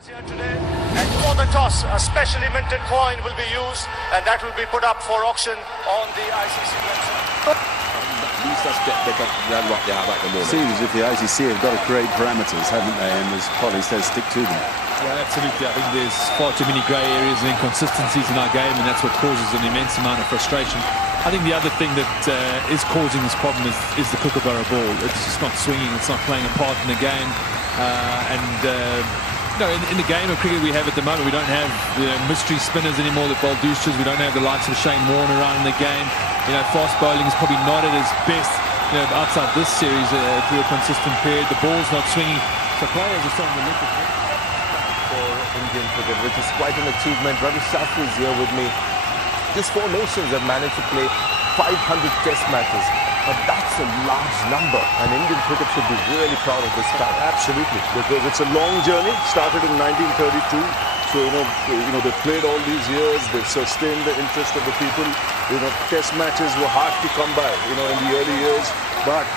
Here today, and for the toss, a specially minted coin will be used, and that will be put up for auction on the ICC website. At least they've got that right there at the moment. Seems as if the ICC have got to create parameters, haven't they? And as Polly says, stick to them. Yeah, absolutely. I think there's far too many grey areas and inconsistencies in our game, and that's what causes an immense amount of frustration. I think the other thing that is causing this problem is the kookaburra ball. It's just not swinging. It's not playing a part in the game. In the game of cricket we have at the moment, we don't have mystery spinners anymore, the baldoosters. We don't have the likes of Shane Warne around in the game. Fast bowling is probably not at its best outside this series through a consistent period. The ball's not swinging, so players are starting to look at it. For Indian cricket, which is quite an achievement. Ravi Shastri is here with me. Just 4 nations have managed to play 500 test matches. But that's a large number, and Indian cricket should be really proud of this fact. Absolutely, because it's a long journey. Started in 1932, so they played all these years. They've sustained the interest of the people. Test matches were hard to come by, in the early years. But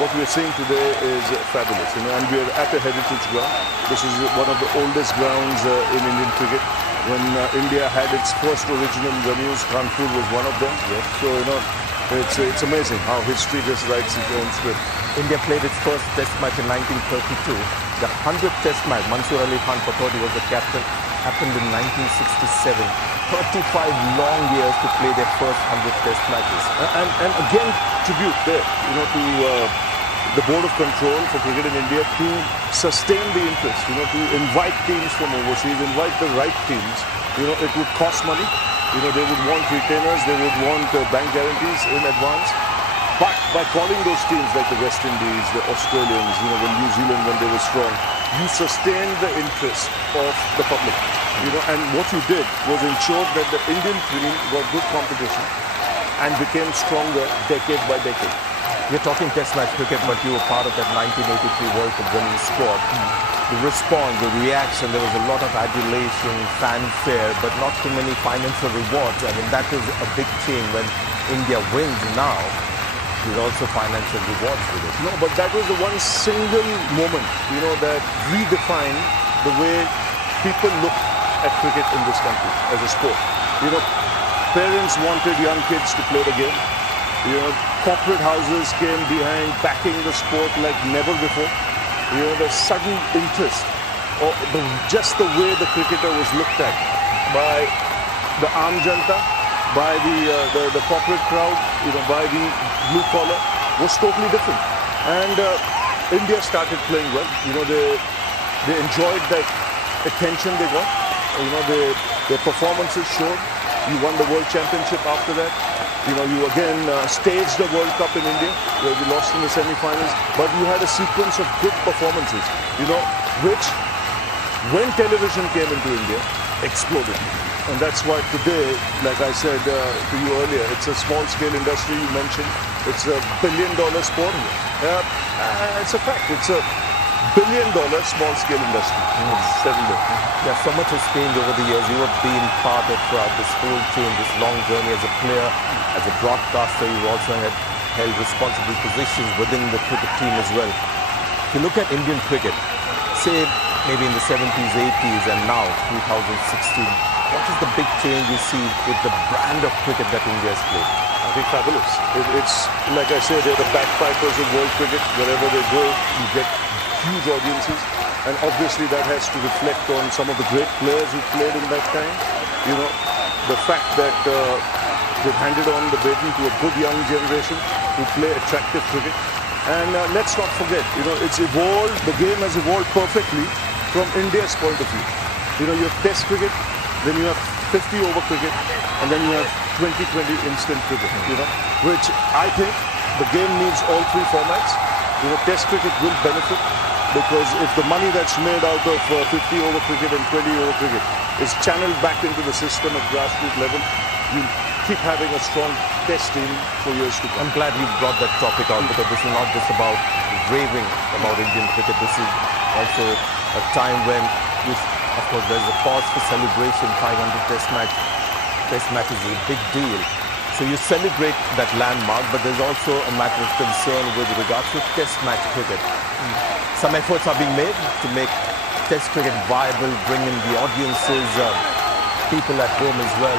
what we're seeing today is fabulous. And we're at a heritage ground. This is one of the oldest grounds in Indian cricket. When India had its first original venues, Kanpur was one of them. Yes. So it's amazing how history just writes its own script. India played its first test match in 1932. The 100th test match, Mansoor Ali Khan Patodi was the captain, happened in 1967. 35 long years to play their first 100 test matches. And again, tribute there, to the Board of Control for Cricket in India to sustain the interest, to invite teams from overseas, invite the right teams. It would cost money. They would want retainers, they would want bank guarantees in advance. But by calling those teams like the West Indies, the Australians, the New Zealand when they were strong, you sustained the interest of the public. And what you did was ensure that the Indian team got good competition and became stronger decade by decade. We're talking test match cricket, but you were part of that 1983 World Cup winning squad. The response, the reaction, there was a lot of adulation, fanfare, but not too many financial rewards. I mean, that is a big change when India wins now. There's also financial rewards with it. No, but that was the one single moment, that redefined the way people look at cricket in this country as a sport. Parents wanted young kids to play the game. Corporate houses came behind backing the sport like never before. The sudden interest, or just the way the cricketer was looked at by the Aam Janta, by the corporate crowd, by the blue collar, was totally different. And India started playing well. They enjoyed that attention they got. Their performances showed. You won the World Championship after that. You again staged the World Cup in India, where you lost in the semi-finals, but you had a sequence of good performances, which, when television came into India, exploded. And that's why today, like I said to you earlier, it's a small-scale industry you mentioned. It's a billion-dollar sport. It's a fact. It's a billion-dollar small-scale industry. Yeah, so much has changed over the years. You have been part of this whole change, this long journey as a player, as a broadcaster. You also held responsible positions within the cricket team as well. If you look at Indian cricket, say maybe in the 70s, 80s, and now 2016, what is the big change you see with the brand of cricket that India has played? I think fabulous. It's like I said, they're the bagpipers of world cricket. Wherever they go, you get huge audiences, and obviously that has to reflect on some of the great players who played in that time. The fact that they've handed on the baton to a good young generation who play attractive cricket. And let's not forget, it's evolved, the game has evolved perfectly from India's point of view. You have test cricket, then you have 50-over cricket, and then you have 2020 instant cricket, which I think the game needs all 3 formats. Test cricket will benefit, because if the money that's made out of 50-over cricket and 20-over cricket is channeled back into the system at grassroots level, you keep having a strong test team for years to come. I'm glad you brought that topic out, because this is not just about raving about Indian cricket. This is also a time when, of course, there's a pause for celebration. 500 test match is a big deal. So you celebrate that landmark, but there's also a matter of concern with regards to test match cricket. Some efforts are being made to make Test cricket viable, bring in the audiences, people at home as well.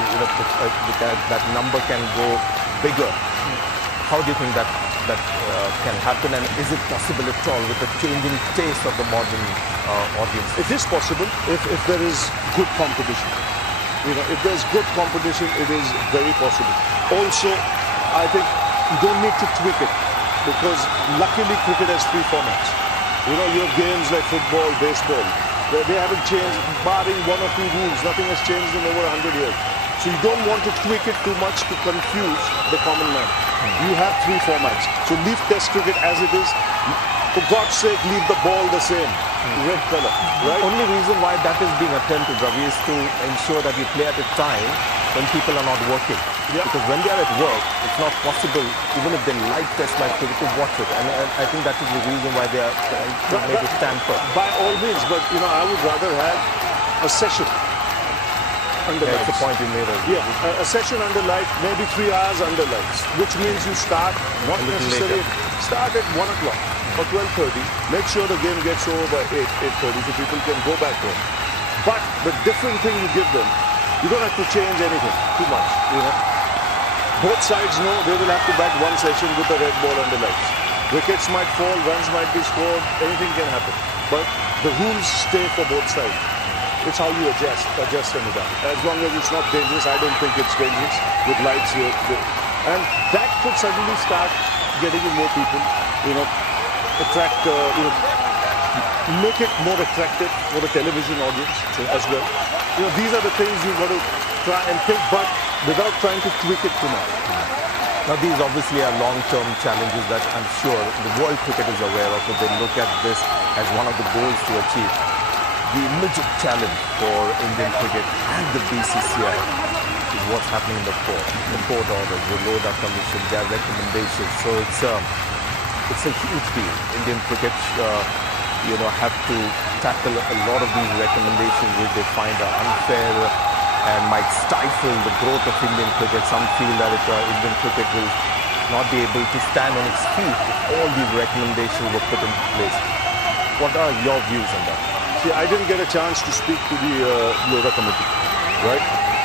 That number can go bigger. How do you think that can happen, and is it possible at all with the changing taste of the modern audience? It is possible if there is good competition. If there's good competition, it is very possible. Also, I think you don't need to tweak it, because luckily cricket has 3 formats. Your games like football, baseball, they haven't changed, barring 1 or 2 rules. Nothing has changed in over 100 years. So you don't want to tweak it too much to confuse the common man. You have 3 formats. So leave Test cricket as it is. For God's sake, leave the ball the same. Red color, right? Only reason why that is being attempted, Ravi, is to ensure that you play at a time when people are not working. Yeah. Because when they are at work, it's not possible, even if they like Test match cricket, to watch it. And I think that is the reason why they are made to tamper. By all means, but I would rather have a session under lights. That's the point you made. Yeah, a session under lights, maybe 3 hours under lights, which means you start not necessarily start at 1 o'clock or 12:30. Make sure the game gets over by 8:30, so people can go back home. But the different thing you give them, you don't have to change anything too much. Both sides know they will have to bat 1 session with the red ball under lights. Wickets might fall, runs might be scored, anything can happen. But the rules stay for both sides. It's how you adjust and adapt. As long as it's not dangerous, I don't think it's dangerous with lights here. And that could suddenly start getting in more people, attract, make it more attractive for the television audience as well. These are the things you've got to try and think, but without trying to tweak it too much. Now, these obviously are long-term challenges that I'm sure the world cricket is aware of, but they look at this as one of the goals to achieve. The immediate challenge for Indian cricket and the BCCI is what's happening in the court orders, the Lodha Commission, their recommendations. So it's a huge deal. Indian cricket, have to tackle a lot of these recommendations which they find are unfair and might stifle the growth of Indian cricket. Some feel that Indian cricket will not be able to stand on its feet if all these recommendations were put into place. What are your views on that? See, I didn't get a chance to speak to the Lodha committee, right?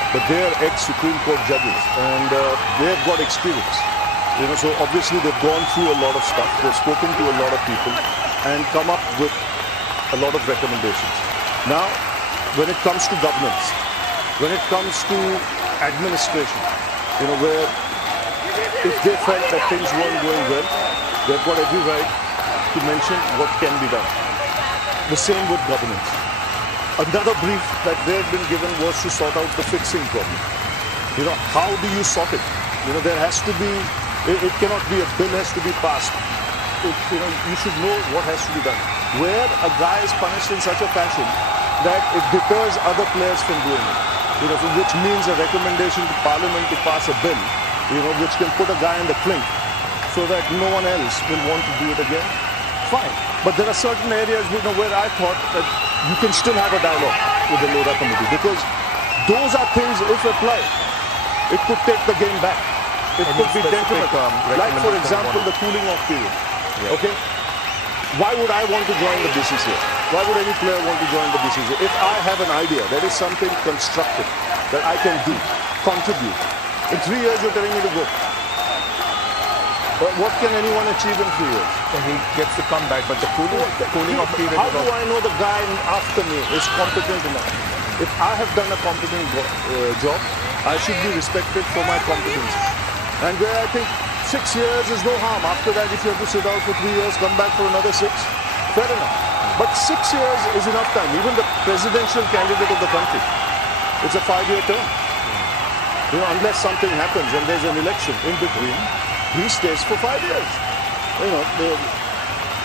But they are ex-Supreme Court judges, and they have got experience. So obviously they've gone through a lot of stuff. They've spoken to a lot of people and come up with a lot of recommendations. Now, when it comes to governance, when it comes to administration, where if they felt that things weren't going well, they've got every right to mention what can be done. The same with governance. Another brief that they had been given was to sort out the fixing problem. How do you sort it? There has to be, it cannot be a bill has to be passed. You should know what has to be done. Where a guy is punished in such a fashion that it deters other players from doing it. Which means a recommendation to Parliament to pass a bill, which can put a guy in the clink so that no one else will want to do it again. Fine. But there are certain areas where I thought that you can still have a dialogue with the Lodha committee, because those are things, if applied, it could take the game back. It could be detrimental. Like, for example, the cooling off period. Yeah. Okay? Why would I want to join the BCCI? Why would any player want to join the BCCI? If I have an idea, that is something constructive that I can do, contribute. In 3 years, you're telling me to go. But what can anyone achieve in 3 years? And he gets to come back, but the cooling off period... How do I know the guy after me is competent enough? If I have done a competent job, I should be respected for my competence. And where I think 6 years is no harm. After that, if you have to sit out for 3 years, come back for another 6, fair enough. But 6 years is enough time. Even the presidential candidate of the country, it's a 5-year term. Unless something happens and there's an election in between, he stays for 5 years.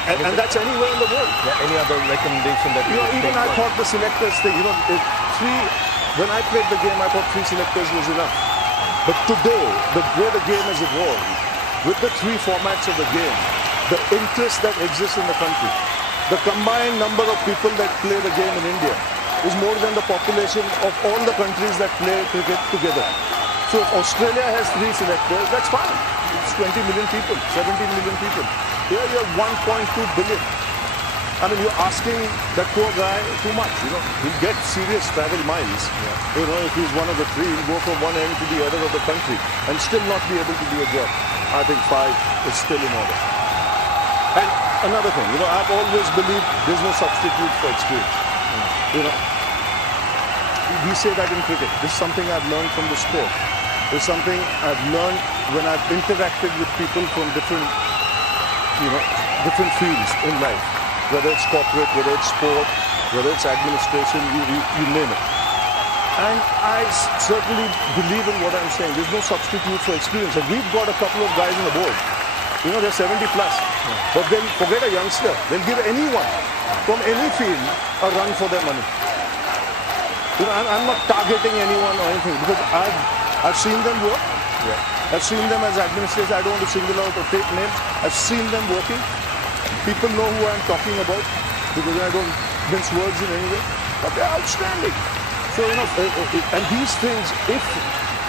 And that's anywhere in the world. Yeah, any other recommendation that even I thought the selectors thing, when I played the game, I thought 3 selectors was enough. But today, the way the game has evolved, with the 3 formats of the game, the interest that exists in the country, the combined number of people that play the game in India is more than the population of all the countries that play cricket together. So if Australia has 3 selectors, that's fine. It's 20 million people, 17 million people. Here you have 1.2 billion. I mean, you're asking that poor guy too much, you know. He'll get serious travel miles. You know, if he's one of the three, he'll go from one end to the other of the country and still not be able to do a job. I think 5 is still in order. And another thing, you know, I've always believed there's no substitute for experience. You know, we say that in cricket. This is something I've learned from the sport. This is something I've learned when I've interacted with people from different, you know, different fields in life. Whether it's corporate, whether it's sport, whether it's administration, you name it. And I certainly believe in what I'm saying. There's no substitute for experience. And we've got a couple of guys on the board. You know, they're 70 plus. But then forget a youngster. They'll give anyone from any field a run for their money. You know, I'm not targeting anyone or anything because I've seen them work. I've seen them as administrators. I don't want to single out or take names. I've seen them working. People know who I'm talking about because I don't mince words in any way. But they're outstanding. So, you know, and these things, if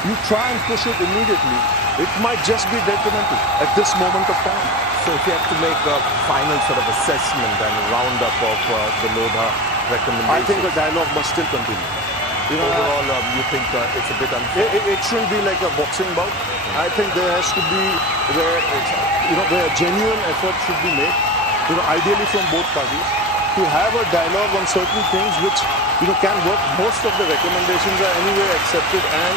you try and push it immediately, it might just be detrimental at this moment of time. So if you have to make a final sort of assessment and roundup of the Lodha recommendations, I think the dialogue must still continue. You know, overall, you think it's a bit unfair? It shouldn't be like a boxing bout. I think there has to be, where a genuine effort should be made, you know, ideally from both parties, to have a dialogue on certain things which, you know, can work. Most of the recommendations are anyway accepted and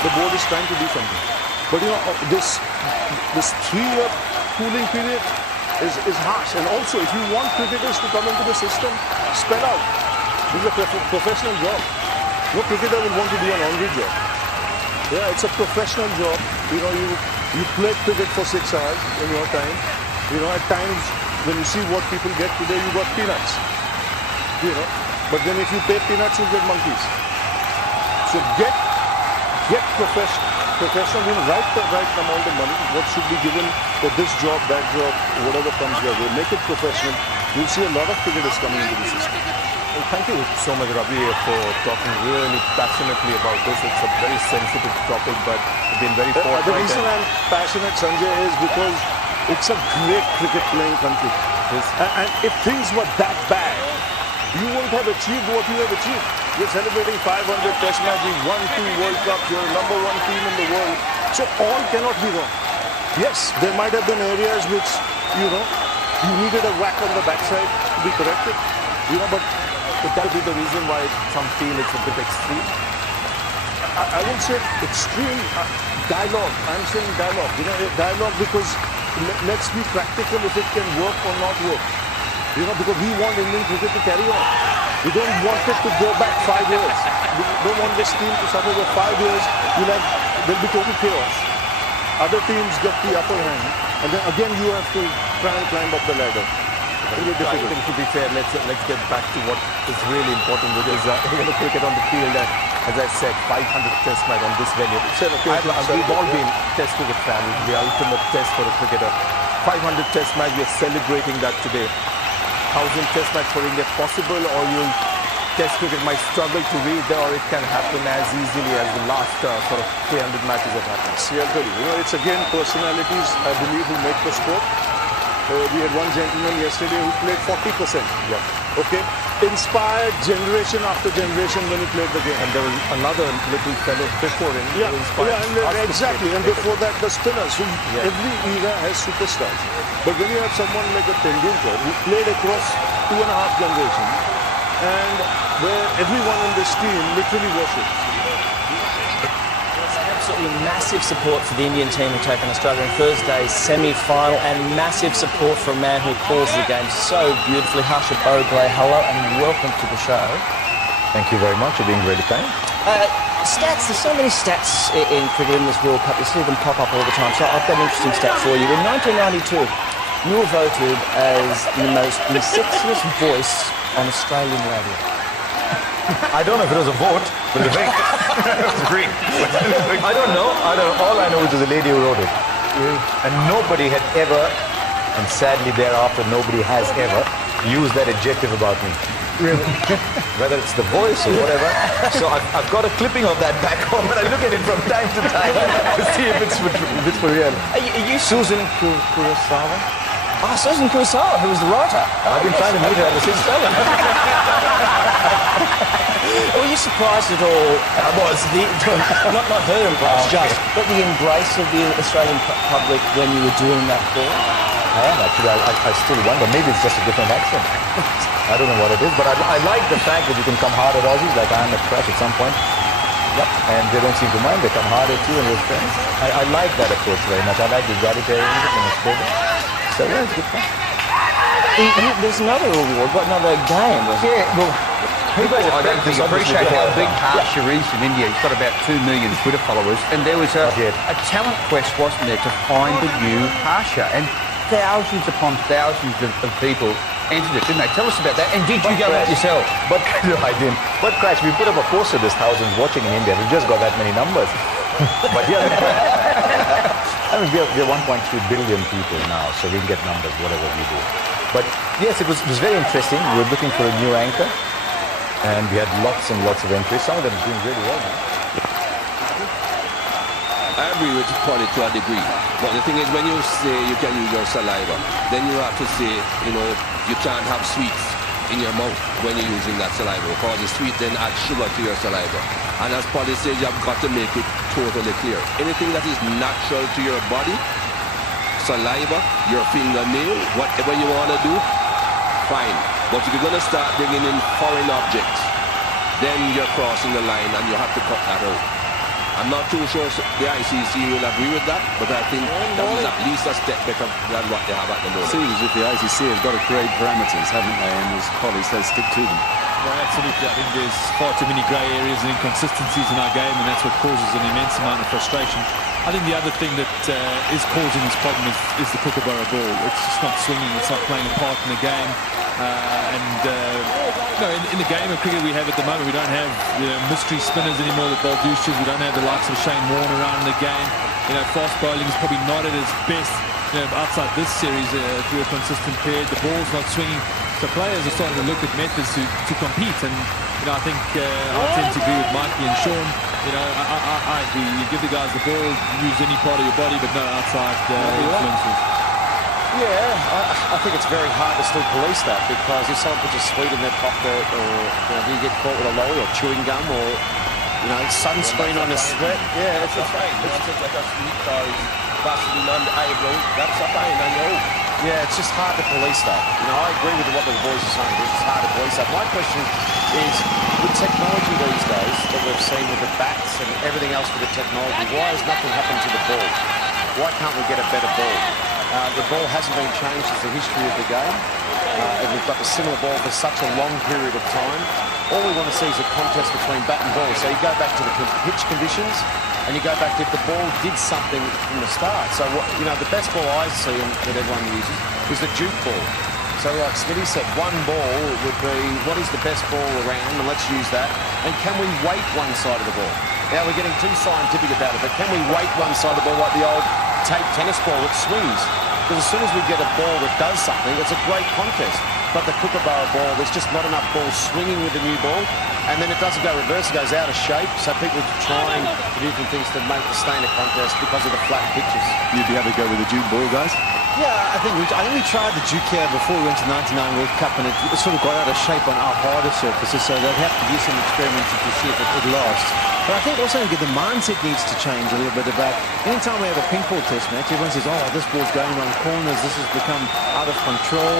the board is trying to do something. But, you know, this 3-year cooling period is harsh. And also, if you want cricketers to come into the system, spell out. This is a professional job. No cricketer will want to do an honorary job. Yeah, it's a professional job. You know, you play cricket for 6 hours in your time. You know, at times when you see what people get today, you got peanuts. You know, but then if you pay peanuts, you get monkeys. So get professional. You know, write the right amount of money. What should be given for this job, that job, whatever comes your way. Make it professional. You'll see a lot of cricketers coming into the system. Well, thank you so much, Ravi, for talking really passionately about this. It's a very sensitive topic, but you've been very forthright. The reason I'm passionate, Sanjay, is because it's a great cricket playing country. Yes. And if things were that bad, you wouldn't have achieved what you have achieved. You're celebrating 500 test matches, you've won 2 World Cups, you're the #1 team in the world. So all cannot be wrong. Yes, there might have been areas which, you know, you needed a whack on the backside to be corrected. You know, but could that be the reason why some feel it's a bit extreme? I wouldn't say extreme dialogue. I'm saying dialogue. You know, dialogue because let's be practical if it can work or not work. You know, because we want Indian cricket to carry on. We don't want it to go back 5 years. We don't want this team to suffer for 5 years. There'll be total chaos. Other teams get the upper hand, and then again you have to try and climb up the ladder. Really difficult. I think, to be fair, let's get back to what is really important, which is cricket on the field. And as I said, 500 test match on this venue. We've all been test cricket fans. The ultimate test for a cricketer. 500 test match. We are celebrating that today. 1,000 test match for India possible, or test cricket might struggle to reach there, or it can happen as easily as the last sort of 300 matches have happened. See, I'll tell you. You know, it's again personalities, I believe, who make the sport. We had one gentleman yesterday who played 40%. Yeah. Okay. Inspired generation after generation when he played the game. And there was another little fellow before him. Yeah, who inspired exactly. And before that, the spinners. So every era has superstars. But when you have someone like a Tendulkar who played across 2.5 generations, and where everyone in this team literally worships. Absolutely massive support for the Indian team who take on Australia in Thursday's semi-final, and massive support for a man who calls the game so beautifully. Abhishek Babu, hello and welcome to the show. Thank you very much for being really kind. Stats, there's so many stats in cricket in this World Cup, you see them pop up all the time. So I've got an interesting stat for you. In 1992, you were voted as the most sexiest voice on Australian radio. I don't know if it was a vote, but it was great. I don't know. All I know is there's a lady who wrote it. And nobody had ever, and sadly thereafter nobody has ever, used that adjective about me. Really? Whether it's the voice or whatever. So I've got a clipping of that back home, and I look at it from time to time to see if it's for real. Are you Susan Kurosawa? Susan Kurosawa, who was the writer. I've been trying to meet her ever since. Were you surprised at all? I was. Not her embrace, but the embrace of the Australian public when you were doing that ball? I am actually. I still wonder. Maybe it's just a different accent. I don't know what it is, but I like the fact that you can come hard at Aussies, like I am at Crash at some point. Yep. And they don't seem to mind. They come hard at you and you're friends. I like that approach very much. I like the egalitarianism and the spirit. So yeah, it's good fun. There's another award, but another game. Yeah, well, people I don't think you appreciate how big Harsha is in India. He's got about 2 million Twitter followers. And there was a talent quest, wasn't there, to find the new Harsha. And thousands upon thousands of people entered it, didn't they? Tell us about that. And did you go out yourself? But no, I didn't. But Crash, we put up a poster. There's thousands watching in India. We've just got that many numbers. But yeah, I mean, we're 1.3 billion people now, so we can get numbers, whatever we do. But yes, it was very interesting. We were looking for a new anchor, and we had lots and lots of entries. Some of them doing really well now. I agree with Polly to a degree. But the thing is, when you say you can use your saliva, then you have to say, you can't have sweets in your mouth when you're using that saliva, because the sweet then adds sugar to your saliva. And as Polly says, you've got to make it totally clear. Anything that is natural to your body, saliva, your fingernail, whatever you want to do, fine. But if you're going to start bringing in foreign objects, then you're crossing the line and you have to cut that out. I'm not too sure the ICC will agree with that, but I think that was at least a step better than what they have at the moment. Seems as if the ICC have got to create parameters, haven't they? And as Polly says, stick to them. Well, absolutely. I think there's far too many grey areas and inconsistencies in our game, and that's what causes an immense amount of frustration. I think the other thing that is causing this problem is the Kookaburra ball. It's just not swinging. It's not playing a part in the game. In the game of cricket we have at the moment, we don't have mystery spinners anymore that bowl deuces. We don't have the likes of Shane Warne around in the game. Fast bowling is probably not at its best. Outside this series through a consistent period, the ball's not swinging. So players are starting to look at methods to compete, and I think I tend to agree with Mikey and Sean. I agree. You give the guys the ball, use any part of your body, but no outside influences. Yeah, I think it's very hard to still police that, because if someone puts a sweet in their pocket, or you get caught with a lolly or chewing gum, or sunscreen on the sweat, it's fine. It's like a sweet or Vaseline on the eyebrow. That's a fine on your own. Yeah, it's just hard to police that. I agree with what the boys are saying. It's just hard to police that. My question is, with technology these days that we've seen with the bats and everything else with the technology, why has nothing happened to the ball? Why can't we get a better ball? The ball hasn't been changed since the history of the game, and we've got the similar ball for such a long period of time. All we want to see is a contest between bat and ball. So you go back to the pitch conditions, and you go back to if the ball did something from the start. So the best ball I see that everyone uses is the Duke ball. So like Smitty said, one ball would be what is the best ball around, and let's use that. And can we weight one side of the ball? Now we're getting too scientific about it, but can we weight one side of the ball like the old tape tennis ball that swings? Because as soon as we get a ball that does something, it's a great contest. But the Kookaburra ball, there's just not enough ball swinging with the new ball. And then it doesn't go reverse, it goes out of shape. So people are trying to do different things to make the stay in a contest because of the flat pitches. You'd be able to go with the Duke ball, guys? Yeah, I think we tried the Duke here before we went to the 99 World Cup, and it sort of got out of shape on our harder surfaces, so they'd have to do some experimenting to see if it would last. But I think also the mindset needs to change a little bit about anytime we have a pink ball test match, everyone says, this ball's going around corners, this has become out of control.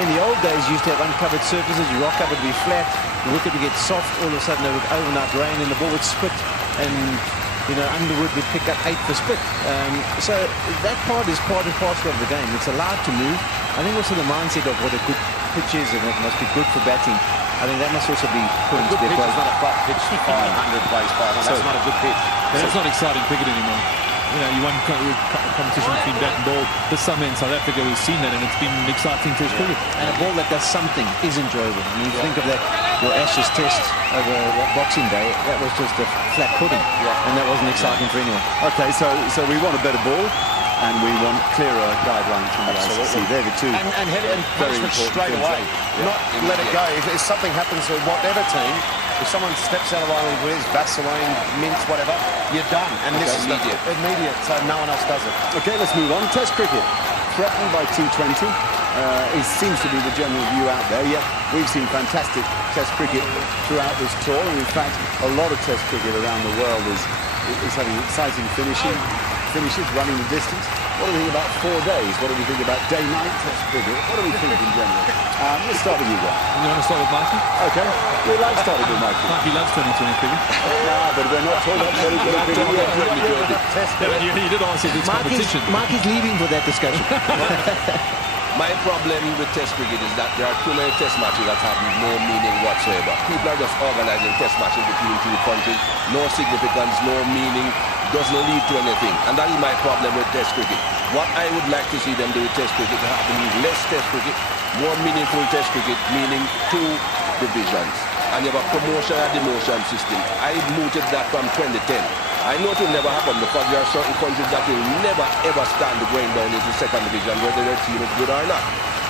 In the old days, you used to have uncovered surfaces, your rock up would be flat, the wicket would get soft, all of a sudden it would overnight rain and the ball would spit, and Underwood would pick up 8 for split. So that part is part and parcel of the game. It's allowed to move. I think also the mindset of what a good pitch is, and it must be good for batting. I think that must also be put into their pitch is not a flat pitch, 500 plays 500. That's not a good pitch. It's not exciting cricket anymore. You won competition between bat and ball. This summer in South Africa, we've seen that, and it's been exciting test cricket. And a ball that does something is enjoyable. I mean, you think of that, your Ashes test over Boxing Day, that was just a flat pudding, and that wasn't exciting for anyone. Okay, so we want a better ball, and we want clearer guidelines from the ICC. They're the two. And punishment straight away, not let it go. If something happens to whatever team, if someone steps out of line with Vaseline, mints, whatever, you're done. And this is immediate, so no one else does it. Okay, let's move on. Test cricket. threatened by T20. It seems to be the general view out there. Yet we've seen fantastic Test cricket throughout this tour, and in fact, a lot of Test cricket around the world is having exciting finishes, running the distance. What do we think about 4 days? What do we think about day-night Test cricket? What do we think in general? Let's start with you, Graham. You want to start with Mikey? Okay. We like starting with Mikey. Mikey loves 2020 cricket. No, but we're not talking about 2020 cricket. You did answer this competition. Mark is leaving for that discussion. My problem with Test cricket is that there are too many Test matches that have no meaning whatsoever. People are just organizing Test matches between two countries. No significance, no meaning, doesn't lead to anything. And that is my problem with Test cricket. What I would like to see them do with Test cricket is have less Test cricket, more meaningful Test cricket, meaning 2 divisions. And you have a promotion and demotion system. I mooted that from 2010. I know it will never happen because there are certain countries that will never ever stand going down into second division, whether their team is good or not.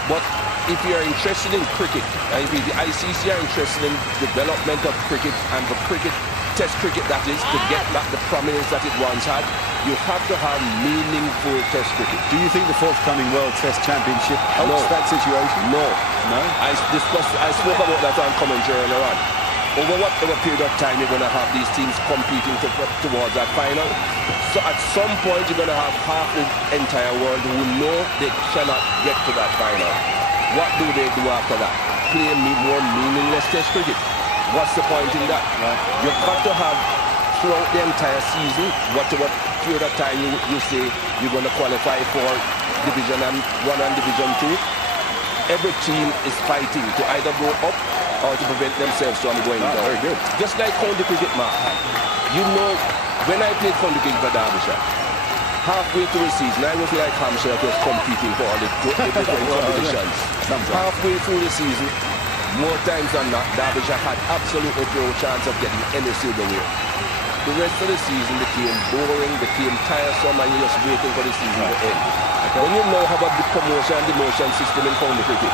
But if you are interested in cricket, and if the ICC are interested in development of cricket and the cricket, Test cricket that is, to get back the prominence that it once had, you have to have meaningful Test cricket. Do you think the forthcoming World Test Championship helps that situation? No. No? I spoke about that on commentary earlier on. Over whatever period of time you're going to have these teams competing towards that final. So at some point you're going to have half the entire world who know they cannot get to that final. What do they do after that? Play more meaningless Test cricket. What's the point in that? Right. You've got to have, throughout the entire season, whatever period of time you say you're going to qualify for Division 1 and Division 2, every team is fighting to either go up or to prevent themselves from going down. Very good. Just like county cricket, Mark. You know, when I played county cricket for Derbyshire, halfway through the season, I was like Hampshire was competing for all the different competitions. Halfway through the season, more times than not, Derbyshire had absolutely no chance of getting any silverware. The rest of the season became boring, became tiresome, and you're just waiting for the season to end. When you now have a promotion and demotion system in county cricket,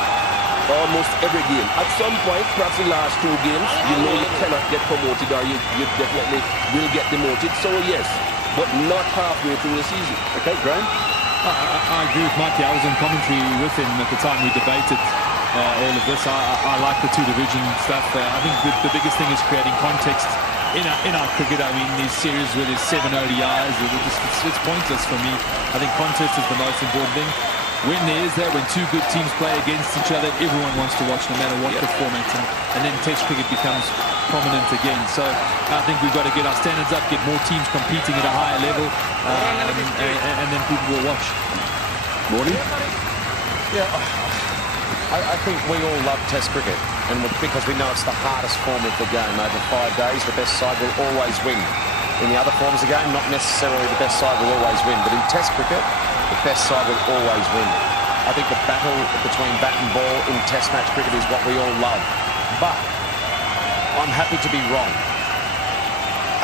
almost every game, at some point, perhaps the last 2 games, you know you cannot get promoted or you definitely will get demoted. So yes, but not halfway through the season. Okay, Graham? I agree with Mikey. I was in commentary with him at the time we debated all of this. I like the 2 division stuff. I think the biggest thing is creating context in our cricket. I mean, these series where there's 7 ODIs, it's pointless for me. I think context is the most important thing. When there is that, when 2 good teams play against each other, everyone wants to watch no matter what the format, and then Test cricket becomes prominent again. So I think we've got to get our standards up, get more teams competing at a higher level, and then people will watch. Morning? Yeah, I think we all love Test cricket, and because we know it's the hardest form of the game. Over 5 days, the best side will always win. In the other forms of the game, not necessarily the best side will always win, but in Test cricket, the best side will always win. I think the battle between bat and ball in Test match cricket is what we all love. But I'm happy to be wrong.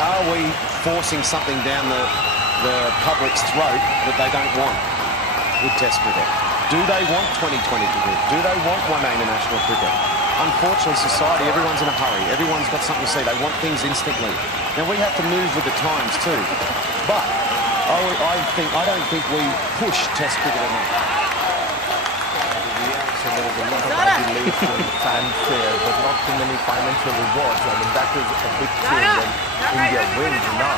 Are we forcing something down the public's throat that they don't want with Test cricket? Do they want 2020 cricket? Do they want one-day international cricket? Unfortunately, society, everyone's in a hurry. Everyone's got something to say. They want things instantly. Now, we have to move with the times too. But I don't think we push Test cricket enough. There is a lot of adulation, fanfare, but not too many financial rewards. I mean, that is a big thing when India wins now.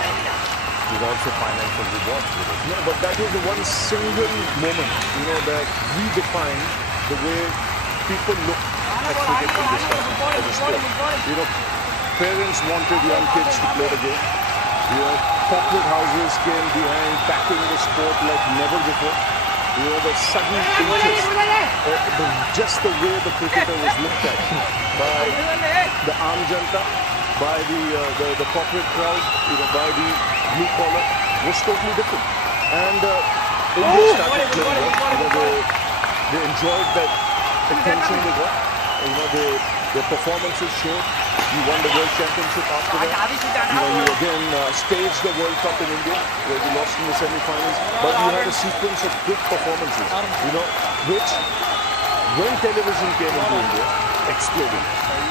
There's also financial rewards with it. No, but that is the one single moment, that redefined the way people look at cricket in this country as a sport. Parents wanted young kids to play the game. Corporate houses came behind backing the sport like never before. The sudden interest, just the way the cricketer was looked at by the Aam Janta, by the corporate crowd, by the blue collar, was totally different. And India started playing well. They enjoyed that attention they got. Their performances showed. You won the World Championship after that. You again staged the World Cup in India, where you lost in the semi-finals. But you had a sequence of good performances, which, when television came into India, exploded.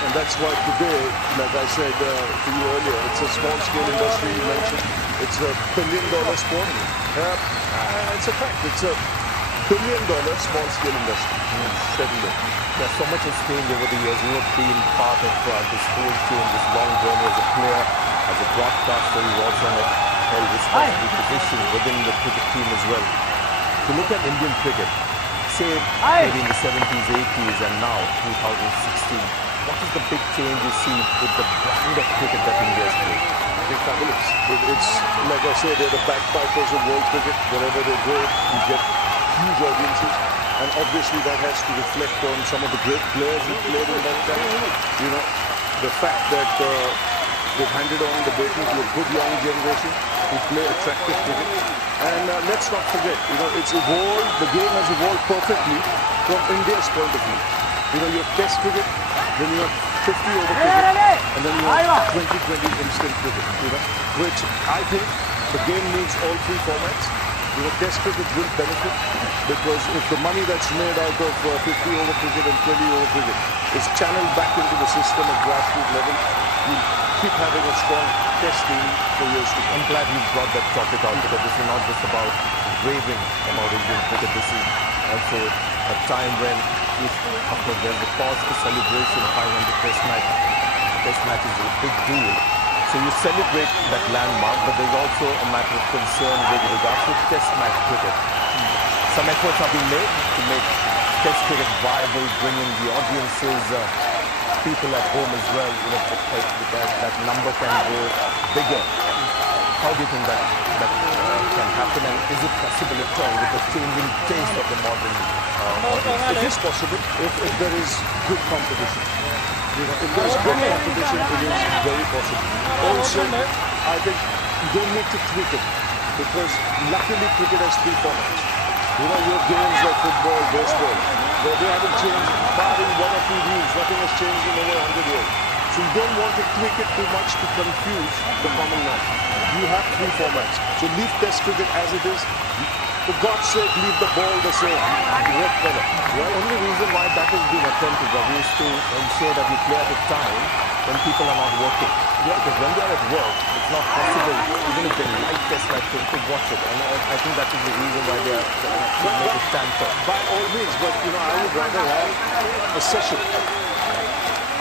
And that's why today, like I said to you earlier, it's a small-scale industry you mentioned. It's a $1 billion sport. It's a fact. billion small-scale industry. Settled it. Yeah, so much has changed over the years. You have been part of this whole change, this long journey as a player, as a broadcaster. You also have held responsible positions within the cricket team as well. To look at Indian cricket, say maybe in the 70s, 80s and now 2016, what is the big change you see with the brand of cricket that India has played? They're fabulous. It's like I say, they're the bagpipers of world cricket. Wherever they go, you get huge audiences. And obviously that has to reflect on some of the great players who played in that time. You know, the fact that they've handed on the baton to a good young generation who play attractive cricket. And let's not forget, you know, it's evolved, the game has evolved perfectly from India's point of view. You know, you have test cricket, then you have 50 over cricket, and then you have 2020 instant cricket, you know, which I think the game needs all three formats. You know, test cricket will benefit because if the money that's made out of 50 over cricket and 20 over cricket is channeled back into the system at grassroots level, you keep having a strong test team for years to come. I'm glad you brought that topic out because this is not just about raving about Indian cricket. This is also a time when, of course, there's a cause for celebration. 500 test match is a big deal. So you celebrate that landmark, but there's also a matter of concern with regards to test match cricket. Some efforts have been made to make test cricket viable, bring in the audiences, people at home as well. You know, that number can go bigger. How do you think that can happen, and is it possible at all with the changing taste of the modern audience? It is possible if there is good competition. You know, if there's good competition, it is very possible. Also, I think you don't need to tweak it because luckily cricket has three formats. You know, your games like football, baseball, where they haven't changed, barring one or two rules, nothing has changed in over 100 years. So you don't want to tweak it too much to confuse the common man. You have three formats. So leave test cricket as it is. For God's sake, leave the ball the same. Red color. The only reason why that has been attempted, Ravi, is to ensure that you play at a time when people are not working. Because when they are at work, it's not possible, even if they like test match, to watch it. And I think that is the reason why they are make it stand for. By all means, but you know, I would rather have a session.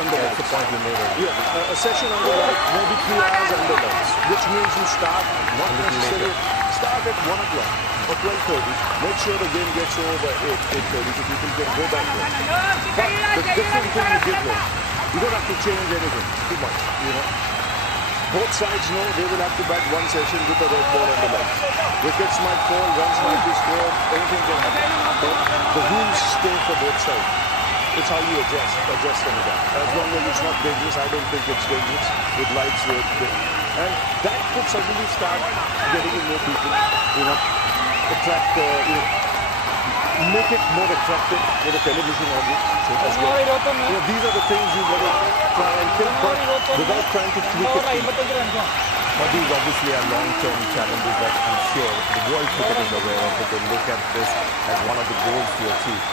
That's the point you made. Yeah, a session under light, maybe 3 hours under lights, which means you start not necessarily start at 1 o'clock or 12:30. Make sure the game gets over by 8:30 so people can go back home. But the different thing you give them, you don't have to change anything too much, you know. Both sides know they will have to bat one session with a red ball under lights. Wickets might fall, runs might be scored, anything can happen. But the rules stay for both sides. It's how you adjust them again. As long as it's not dangerous, I don't think it's dangerous with lights. And that could suddenly start getting in more people, you know, attract, make it more attractive for the television audience as well. You know, these are the things you've got to try and think, but without trying to tweak it too much. But these obviously are long-term challenges that I'm sure the world cricket is aware of, but they look at this as one of the goals to achieve.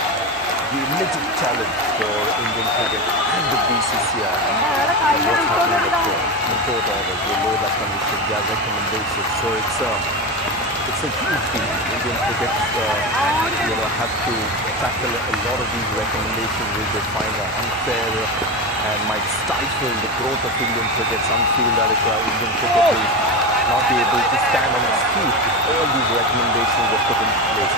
The immediate challenge for Indian cricket and the BCCI is what's happening with the court orders, the law that condition, their recommendations. So it's a huge deal. Indian cricket have to tackle a lot of these recommendations which they find are unfair and might stifle the growth of Indian cricket. Some feel that Indian cricket will not be able to stand on its feet if all these recommendations are put in place.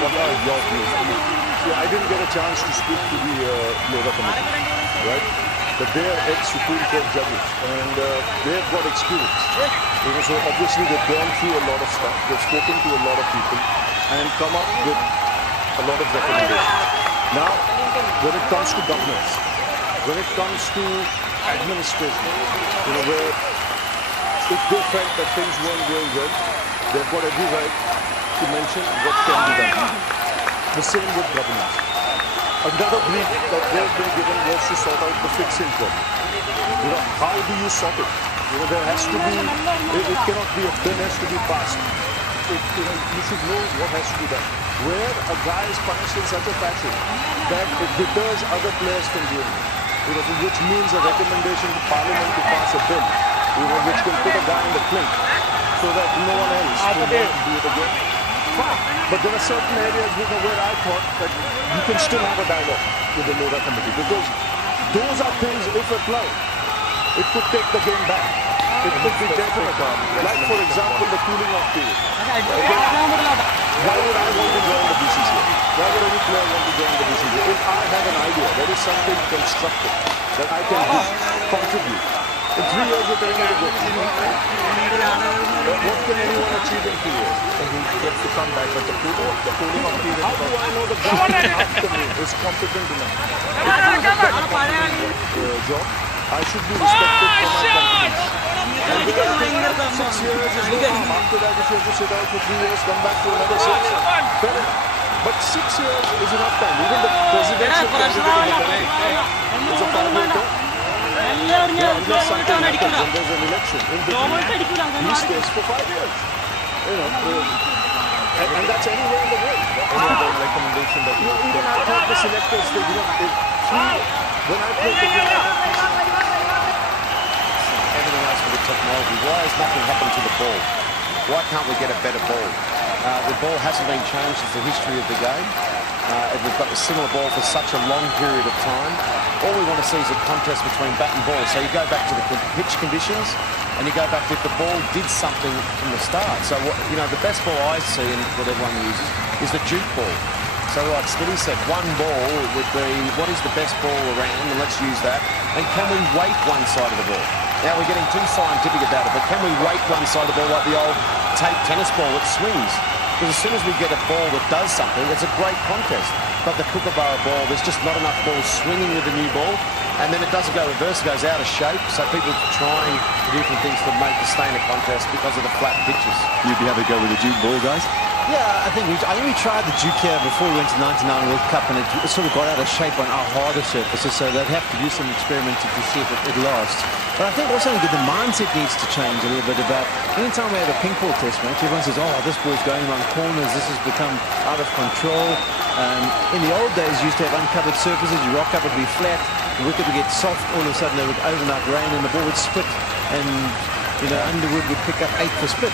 What are your views on it? Yeah, I didn't get a chance to speak to the Labour Committee, right? But they are ex-Supreme Court judges and they've got experience. You know, so obviously they've gone through a lot of stuff, they've spoken to a lot of people and come up with a lot of recommendations. Now, when it comes to governance, when it comes to administration, you know, where if they felt that things weren't going well, they've got every right to mention what can be done. The same with governance. Another brief that they've been given was to sort out the fixing problem. You know, how do you sort it? You know, there has to be, it cannot be, a bill has to be passed. You should know what has to be done. Where a guy is punished in such a fashion that it deters other players from doing it. You know, which means a recommendation to Parliament to pass a bill, you know, which can put a guy in the clink so that no one else will want to do it again. fine. But there are certain areas where I thought that you can still have a dialogue with the Lora committee, because those are things, if applied, it could take the game back. It could be definite. Like, for example, the cooling off period. Why would I want to join the BCCI? Why would any player want to join the BCCI? If I have an idea, there is something constructive that I can contribute. In 3 years, you're telling me to go. What can anyone achieve in 3 years? He gets to come back, but the cooling off period. How do I know the guy after me is competent enough? Job. I should be respected for my competence. And 6 years is no harm. After that, if you have to sit out for 3 years, come back to another 6. Fair enough. But 6 years is enough time. Even the presidential candidate is a 5-year term. Unless something happens when there's an election in between, he stays for 5 years. And that's anywhere in the world. Any other recommendation that you Even I thought the selectors did, when I played the game, everything else with the technology. Why has nothing happened to the ball? Why can't we get a better ball? The ball hasn't been changed since the history of the game. And we've got the similar ball for such a long period of time. All we want to see is a contest between bat and ball. So you go back to the pitch conditions, and you go back to if the ball did something from the start. So, the best ball I see and that everyone uses is the juke ball. So like Smitty said, one ball would be, what is the best ball around, and let's use that. And can we weight one side of the ball? Now we're getting too scientific about it, but can we weight one side of the ball like the old tape tennis ball that swings? Because as soon as we get a ball that does something, it's a great contest. But the Kookaburra ball, there's just not enough balls swinging with the new ball. And then it doesn't go reverse, it goes out of shape. So people are trying different things to make the stay in a contest because of the flat pitches. You'd be happy to go with the Duke ball, guys? Yeah, I think we tried the Duke here before we went to 99 World Cup, and it sort of got out of shape on our harder surfaces, so they'd have to do some experimenting to see if it lasts. But I think also the mindset needs to change a little bit about anytime we have a pink ball test match, everyone says, oh, this ball's going around corners, this has become out of control. In the old days, you used to have uncovered surfaces, you rock up, it would be flat, the wicket would get soft, all of a sudden it would overnight rain and the ball would split, and Underwood would pick up 8 for split.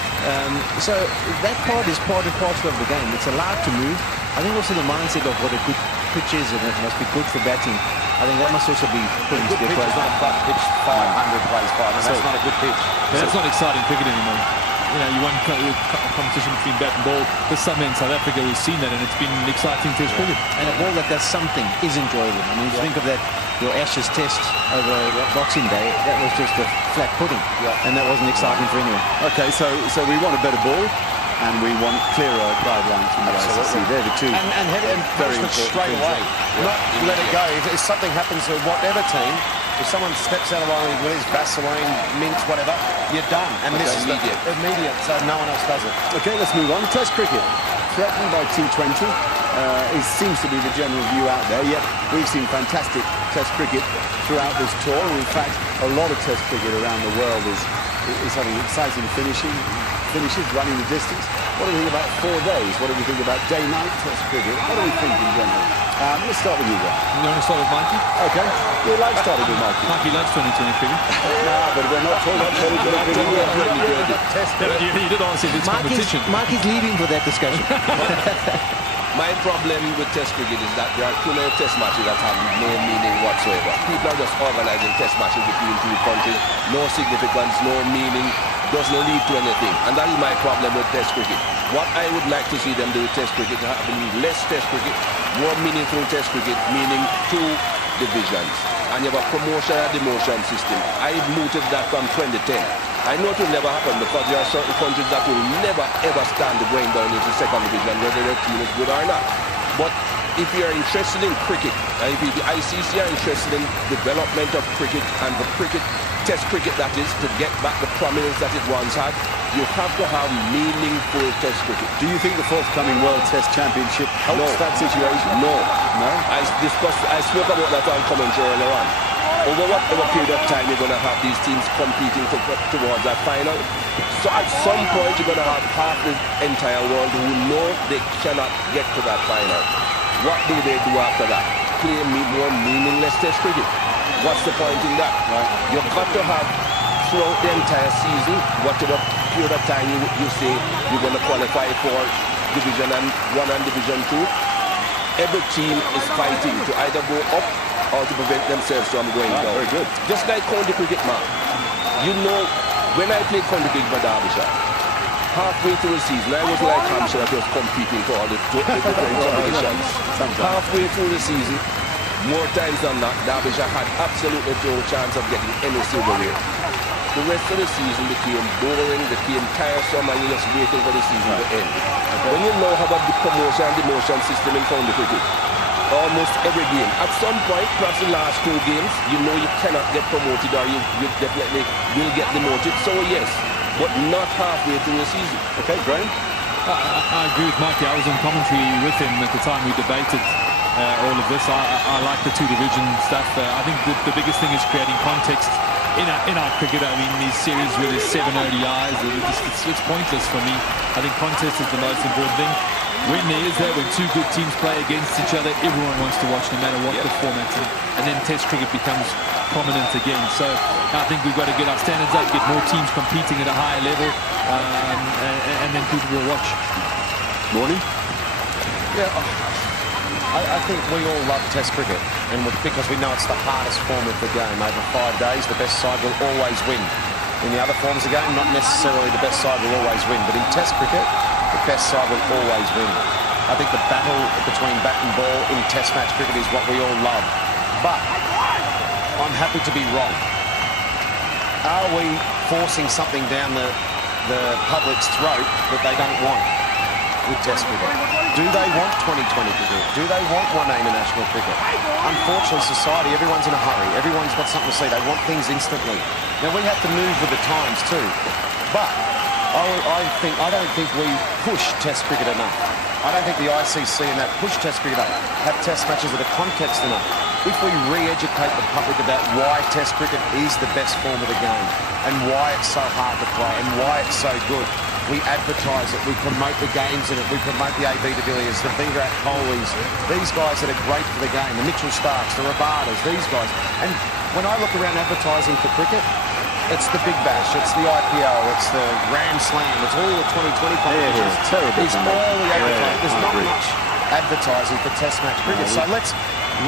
So that part is part and parcel of the game. It's allowed to move. I think also the mindset of what a good pitch is, and it must be good for batting. I think that must also be put into the Good pitch is not a flat pitch, 500 plays 500. That's not a good pitch. That's not exciting cricket anymore. You won competition between bat and ball. This summer in South Africa, we've seen that, and it's been exciting test cricket. And a ball that does something is enjoyable. I mean, if you think of that, your Ashes test over Boxing Day, that was just a flat pudding, and that wasn't exciting for anyone. Okay, so we want a better ball, and we want clearer guidelines from the ICC. They're the two. And have it enforcement straight away. Not let it go. If something happens to whatever team, if someone steps out of line with his Vaseline, mint, whatever, you're done. And this is immediate, so no one else does it. Okay, let's move on. Test cricket. Threatened by T20. It seems to be the general view out there, yet we've seen fantastic Test cricket throughout this tour. And in fact, a lot of Test cricket around the world is having exciting finishes, running the distance. What do we think about 4 days? What do we think about day-night Test cricket? What do we think in general? Let's start with you, guys. You want to start with Mikey? Okay. We like starting with Mikey. Mikey loves 2020 cricket. Nah, but we're not talking about 2020 cricket. You did answer this competition. Mikey's leaving for that discussion. My problem with Test cricket is that there are too many Test matches that have no meaning whatsoever. People are just organizing Test matches between two countries, no significance, no meaning, doesn't lead to anything. And that is my problem with Test cricket. What I would like to see them do with Test cricket, having less Test cricket, more meaningful Test cricket, meaning 2 divisions. And you have a promotion and demotion system. I mooted that from 2010. I know it will never happen because there are certain countries that will never ever stand going down into second division, whether their team is good or not. But if you are interested in cricket, and if the ICC are interested in development of cricket and the cricket, Test cricket that is, to get back the prominence that it once had, you have to have meaningful Test cricket. Do you think the forthcoming World Test Championship helps that situation? No. I spoke about that on commentary earlier on. Over whatever period of time you're going to have these teams competing towards that final. So at some point you're going to have half the entire world who know they cannot get to that final. What do they do after that? Play more meaningless Test cricket. What's the point in that? Right. You've got to have throughout the entire season, whatever period of time you say you're going to qualify for Division 1 and Division 2, every team is fighting to either go up or to prevent themselves from going down. Very good. Just like county cricket, man. You know, when I played county cricket for Derbyshire, halfway through the season, I was like Hampshire that was competing for all the different competitions. Halfway through the season, more times than not, Derbyshire had absolutely no chance of getting any silverware. The rest of the season became boring, became tiresome, and you're just waiting for the season to end. When you know how about the promotion and demotion system in county cricket, almost every game, at some point, perhaps the last 2 games, you know you cannot get promoted or you definitely will get demoted. So yes, but not halfway through the season. Okay, Graham? I agree with Mikey. I was in commentary with him at the time we debated all of this. I like the 2 division stuff. I think the biggest thing is creating context in our cricket. I mean, these series where there's 7 ODIs, it's pointless for me. I think contest is the most important thing. When there is that, when 2 good teams play against each other, everyone wants to watch, no matter what the format is. And then Test cricket becomes prominent again. So I think we've got to get our standards up, get more teams competing at a higher level, and then people will watch. Morning? Yeah, I think we all love Test cricket, and because we know it's the hardest form of the game. Over 5 days, the best side will always win. In the other forms of the game, not necessarily the best side will always win, but in Test cricket, the best side will always win. I think the battle between bat and ball in Test match cricket is what we all love. But I'm happy to be wrong. Are we forcing something down the public's throat that they don't want with Test cricket? Do they want 2020 cricket? Do they want one-day international cricket? Unfortunately, society, everyone's in a hurry. Everyone's got something to see. They want things instantly. Now, we have to move with the times too. But I don't think we push Test cricket enough. I don't think the ICC and that push Test cricket enough, have Test matches that are context enough. If we re-educate the public about why Test cricket is the best form of the game and why it's so hard to play and why it's so good, we advertise it, we promote the games in it, we promote the AB de Villiers, the Virat Kohlis, these guys that are great for the game, the Mitchell Starks, the Rabadas, these guys. And when I look around advertising for cricket, it's the Big Bash, it's the IPL, it's the Grand Slam, it's all the 2020 competitions. It's terrible. It's all the advertising. There's not much advertising for Test match cricket. So let's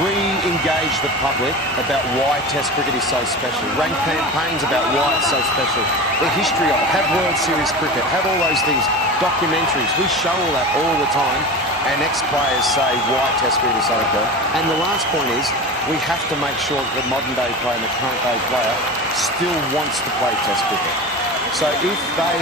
re-engage the public about why Test cricket is so special. Run campaigns about why it's so special. The history of it. Have World Series cricket. Have all those things. Documentaries. We show all that all the time. And ex-players say why Test cricket is so good. And the last point is, we have to make sure that the modern day player and the current day player still wants to play Test cricket. So if they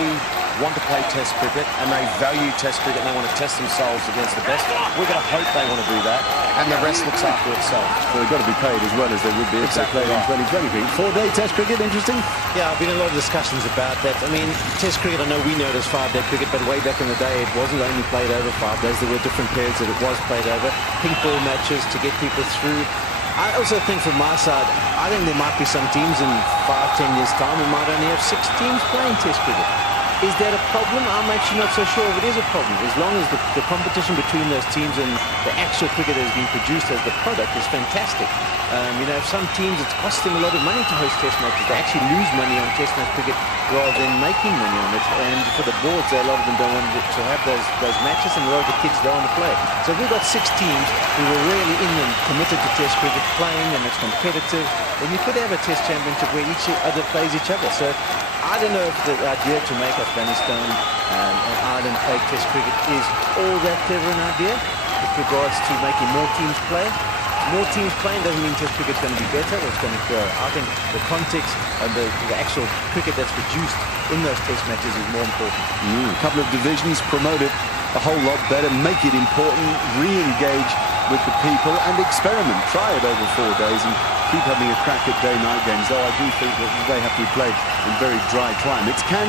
want to play Test cricket and they value Test cricket and they want to test themselves against the best, we've got to hope they want to do that, and the rest looks after itself. So they've got to be paid as well as they would be if they played in 2020. 4-day Test cricket, interesting? Yeah, I've been in a lot of discussions about that. I mean, Test cricket, I know we know it as 5-day cricket, but way back in the day, it wasn't only played over 5 days. There were different periods that it was played over. Pink ball matches to get people through. I also think from my side, I think there might be some teams in 5-10 years' time we might only have 6 teams playing Test cricket. Is that a problem? I'm actually not so sure if it is a problem. As long as the competition between those teams and the actual cricket that is being produced as the product is fantastic. You know, if some teams, it costs them a lot of money to host Test matches. They actually lose money on Test match cricket rather than making money on it. And for the boards, a lot of them don't want to have those matches, and a lot of the kids don't want to play. So if we've got 6 teams who are really in and committed to Test cricket, playing, and it's competitive, then you could have a Test championship where each other plays each other. So I don't know if the idea to make Afghanistan and Ireland play Test cricket is all that clever an idea with regards to making more teams play. More teams playing doesn't mean Test cricket's going to be better or it's going to grow. I think the context and the actual cricket that's produced in those Test matches is more important. A couple of divisions promote it a whole lot better, make it important, re-engage with the people and experiment. Try it over 4 days and keep having a crack at day-night games, though I do think that they have to be played in very dry climates. Can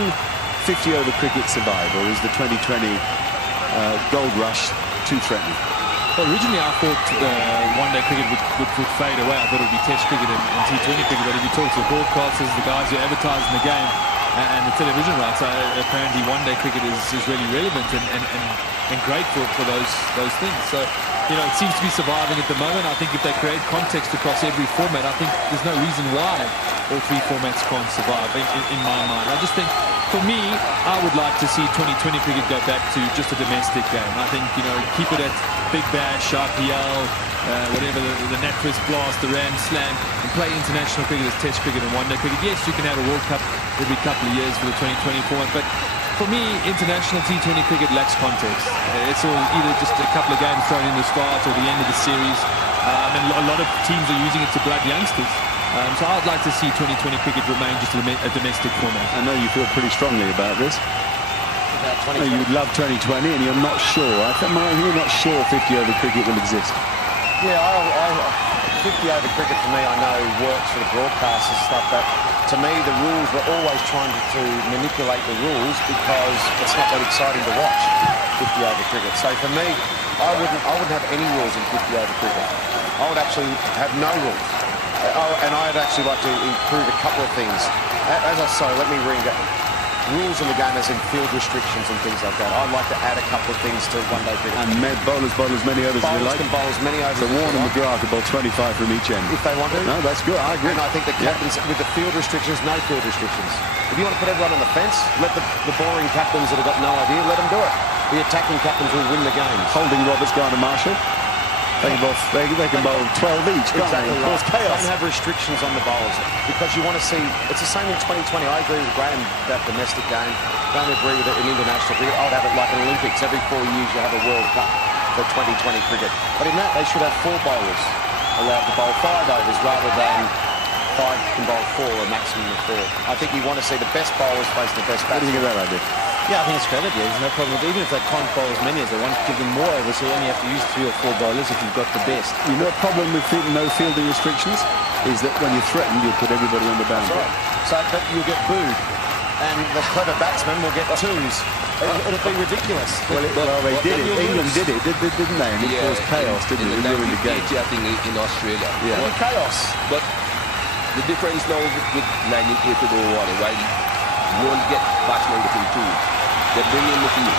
50-over cricket survive, or is the 2020 gold rush too threatening? Well, originally I thought one-day cricket would fade away. I thought it would be Test cricket and T20 cricket, but if you talk to the broadcasters, the guys who advertise in the game, and the television rights, apparently one-day cricket is really relevant and great for those things. So, you know, it seems to be surviving at the moment. I think if they create context across every format, I think there's no reason why all 3 formats can't survive in my mind. I just think for me, I would like to see 2020 cricket go back to just a domestic game. I think, keep it at Big Bash, IPL, whatever, the NatWest Blast, the Ram Slam, and play international cricket as Test cricket and one-day cricket. Yes, you can have a World Cup every couple of years for the 2020 format, but for me, international T20 cricket lacks context. It's all either just a couple of games thrown in the start or the end of the series, and a lot of teams are using it to blood youngsters. So I'd like to see 2020 cricket remain just a domestic format. I know you feel pretty strongly about this. You'd love 2020 and you're not sure. You're not sure 50-over cricket will exist. Yeah, 50-over cricket for me, I know, works for the broadcasters and stuff, but to me, the rules were always trying to manipulate the rules because it's not that exciting to watch 50-over cricket. So for me, I wouldn't have any rules in 50-over cricket. I would actually have no rules. And I'd actually like to improve a couple of things. As I say, let me read it. Rules in the game as in field restrictions and things like that. I'd like to add a couple of things to one-day cricket. And bowlers bowl as many overs as they like. Bowlers can bowl as many overs so Warne and McGrath can bowl 25 from each end. If they want to. No, that's good. I agree. And I think the captains, with the field restrictions, no field restrictions. If you want to put everyone on the fence, let the boring captains that have got no idea, let them do it. The attacking captains will win the games. Holding Roberts, Garner Marshall. They can bowl 12 each, can't exactly they? Cause chaos. Don't have restrictions on the bowlers because you want to see. It's the same in 2020. I agree with Graham that domestic game. Don't agree with it in international cricket. I'd have it like an Olympics. Every 4 years you have a World Cup for 2020 cricket. But in that they should have 4 bowlers allowed to bowl 5 overs rather than 5 can bowl 4, a maximum of 4. I think you want to see the best bowlers face the best batsmen. What do you think of that idea? Yeah, I think it's a great idea. There's no problem. Even if they can't bowl as many as they want, give them more overs, so you only have to use 3 or 4 bowlers if you've got the best. You know, a problem with no fielding restrictions is that when you're threatened, you'll put everybody on the boundary. That's right. So you'll get booed, and the clever batsman will get 2s. It'll be ridiculous. Well, they did it. England did it, didn't they? And it caused chaos, didn't it? It ruined the game. I think in Australia. Yeah. It'll be chaos. But the difference now with 98 to the water, right? You won't get batsmen getting 2s. They bring in the field.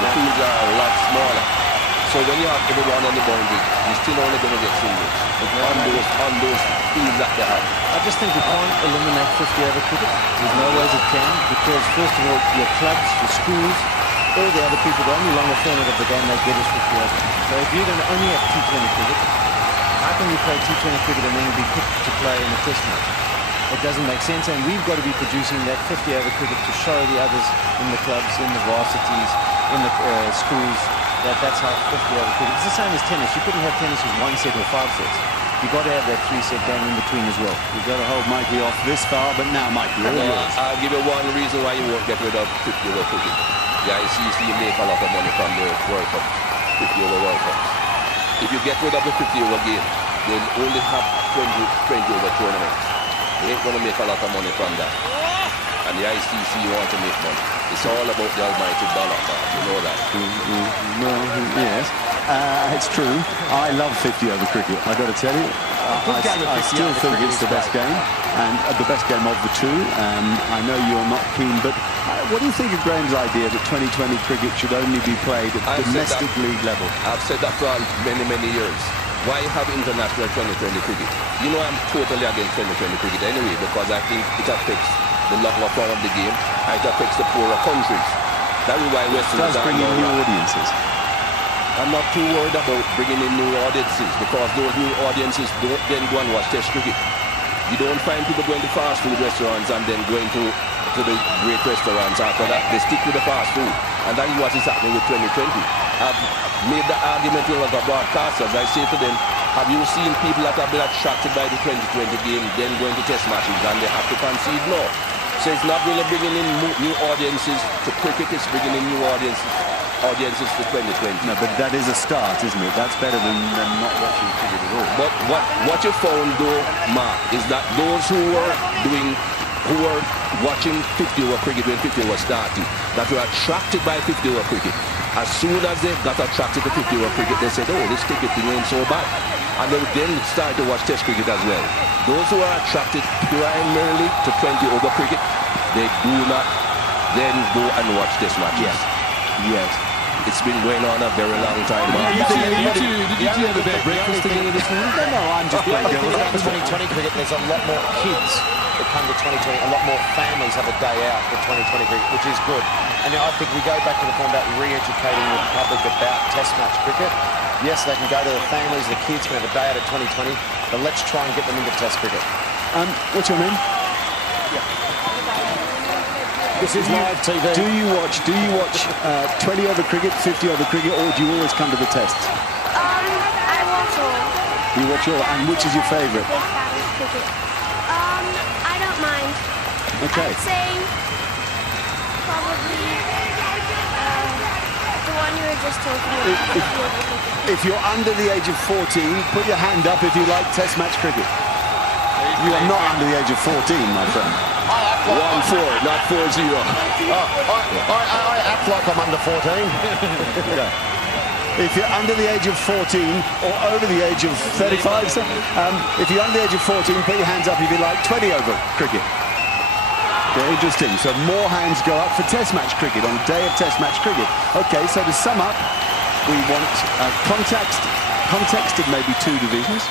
The fields are a lot smaller. So when you have everyone on the boundary, you're still only going to get singles on those fields that they have. I just think we can't eliminate 50-over cricket. There's no ways it can, because first of all, your clubs, your schools, all the other people, the only longer format of the game they get is 50-over. So if you're going to only have T20 cricket, how can you play T20 cricket and then be put to play in a test match? It doesn't make sense, and we've got to be producing that 50-over cricket to show the others in the clubs, in the varsities, in the schools, that's how 50-over cricket. It's the same as tennis. You couldn't have tennis with 1 set or 5 sets. You've got to have that 3-set game in between as well. You've got to hold Mikey off this far, but now, Mikey, all yours. I'll give you one reason why you won't get rid of 50-over cricket. Yeah, you make a lot of money from the World Cup, 50-over World Cups. If you get rid of the 50-over game, they'll only have 20-over tournaments. They ain't going to make a lot of money from that. And the ICC want to make money. It's all about the almighty dollar, you know that. Yes, it's true. I love 50-over cricket, I've got to tell you. I still think it's the best game, and the best game of the two. I know you're not keen, but what do you think of Graham's idea that 2020 cricket should only be played at domestic league level? I've said that for many, many years. Why have international 2020 cricket? You know, I'm totally against 2020 cricket anyway, because I think it affects the longer form of the game, and it affects the poorer countries. That is why Westerners does bring in new audiences. I'm not too worried about bringing in new audiences, because those new audiences don't then go and watch Test cricket. You don't find people going to fast food restaurants and then going to the great restaurants after that. They stick with the fast food, and that is what is happening with 2020. I've made the argument with other broadcasters. I say to them, have you seen people that have been attracted by the 2020 game then going to test matches and they have to concede? No. So it's not really bringing in new audiences to cricket, it's bringing in new audiences to 2020. No, but that is a start, isn't it? That's better than not watching cricket at all. But what you found though, Mark, is that those who were watching 50-over cricket when 50-over started, that were attracted by 50-over cricket, as soon as they got attracted to 50-over cricket, they said, oh, this cricket thing ain't so bad. And they then started to watch Test cricket as well. Those who are attracted primarily to 20-over cricket, they do not then go and watch Test matches. Yes. It's been going on a very long time. Did you have a bad breakfast together this morning? No, I'm just playing devil's In advocate. 2020 cricket, there's a lot more kids that come to 2020. A lot more families have a day out for 2020 cricket, which is good. And I think we go back to the point about re-educating the public about Test match cricket. Yes, they can go to the families, the kids can have a day out at 2020, but let's try and get them into Test cricket. What's your name? This is live TV. Do you watch 20 over cricket, 50 over cricket, or do you always come to the tests? I watch all. You watch all, and which is your favourite? Big fan of cricket. I don't mind. Okay. I'd say probably the one you were just talking about. If you're under the age of 14, put your hand up if you like Test match cricket. You are not under the age of 14, my friend. 1-4, not 4-0. I act like I'm under 14. If you're under the age of 14 or over the age of 35, if you're under the age of 14, put your hands up if you like 20 over cricket. Okay, interesting. So more hands go up for Test match cricket on a day of Test match cricket. Okay, so to sum up, we want context of maybe 2 divisions.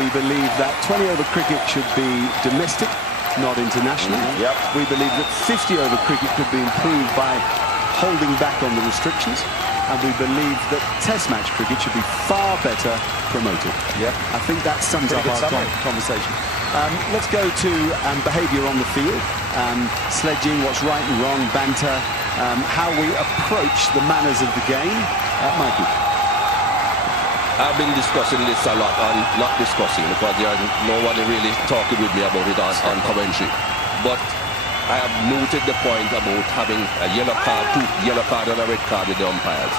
We believe that 20 over cricket should be domestic, not international. Yep. We believe that 50 over cricket could be improved by holding back on the restrictions. And we believe that Test match cricket should be far better promoted. Yep. I think that sums up our conversation. Let's go to behaviour on the field, sledging, what's right and wrong, banter, how we approach the manners of the game. Mikey. I've been discussing this a lot, and not discussing because there's no one really talking with me about it on commentary. But I have noted the point about having a yellow card and a red card with the umpires.